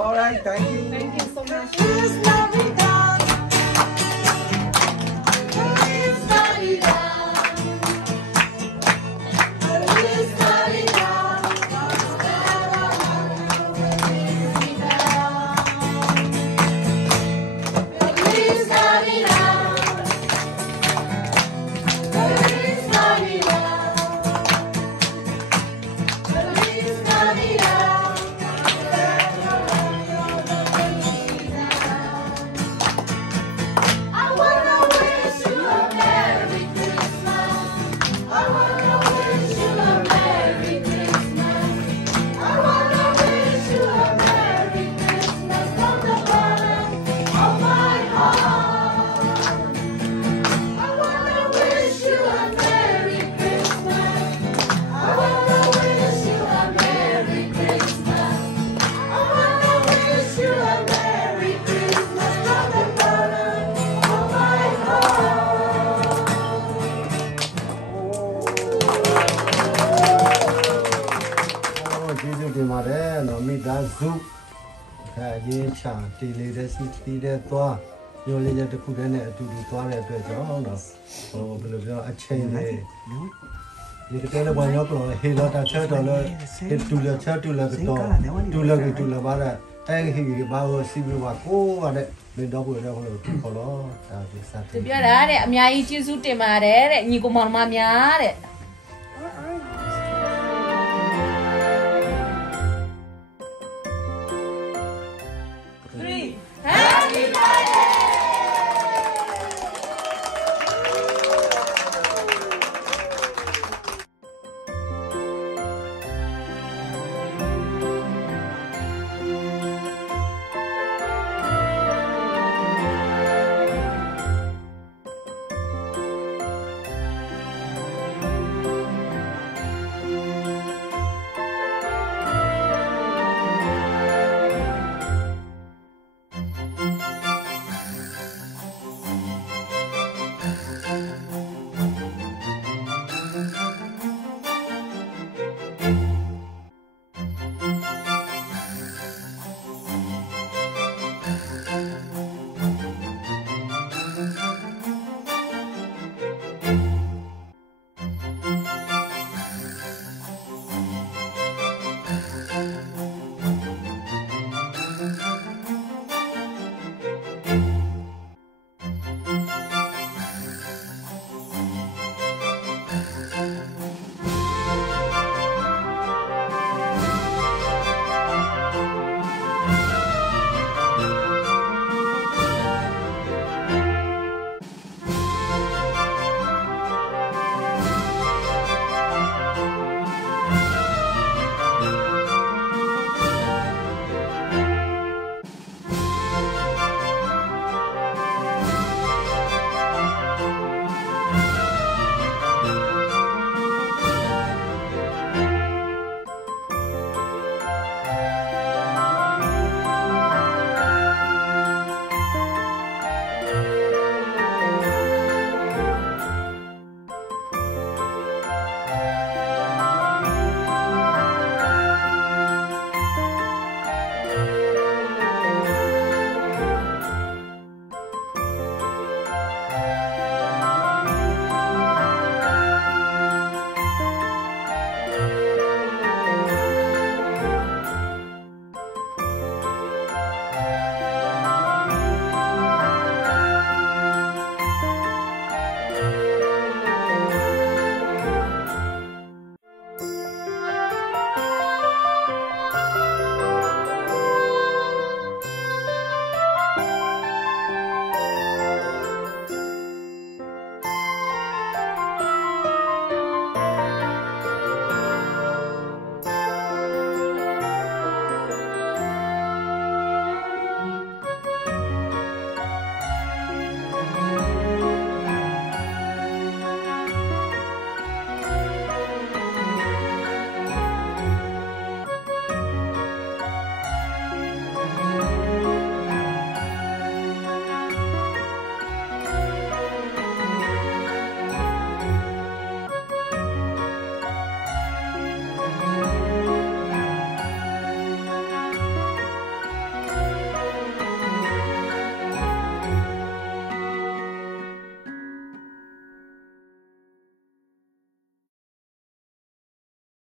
All right, thank you. Thank you so much. Feliz Navidad. Feliz Navidad. Feliz Navidad. Feliz Navidad. Feliz Navidad. Feliz Navidad. Zoom, Kaji Chan, Tilly, the 60 there, ညိုလေးတစ်ခုတည်းနဲ့အတူတူသွားတဲ့အတွက်ကြောင့်တော့ဟိုဘယ်လိုပြောအချိန်လေးဒီကလေးဘာရောက်တော့ဟေလာတာချက်တော့လေဟေတူလာချက်တူလာကတော့တူလာပါတဲ့အဲ့ဟေဘာလို့စီပြီးပါကိုကတဲ့မင်းတော့ဘယ်တော့လို့ခေါ်လို့ဒါဒီစား သူပြောတာတဲ့အများကြီးကျေးဇူးတင်ပါတယ်တဲ့ညီကောင်မောင်မများတဲ့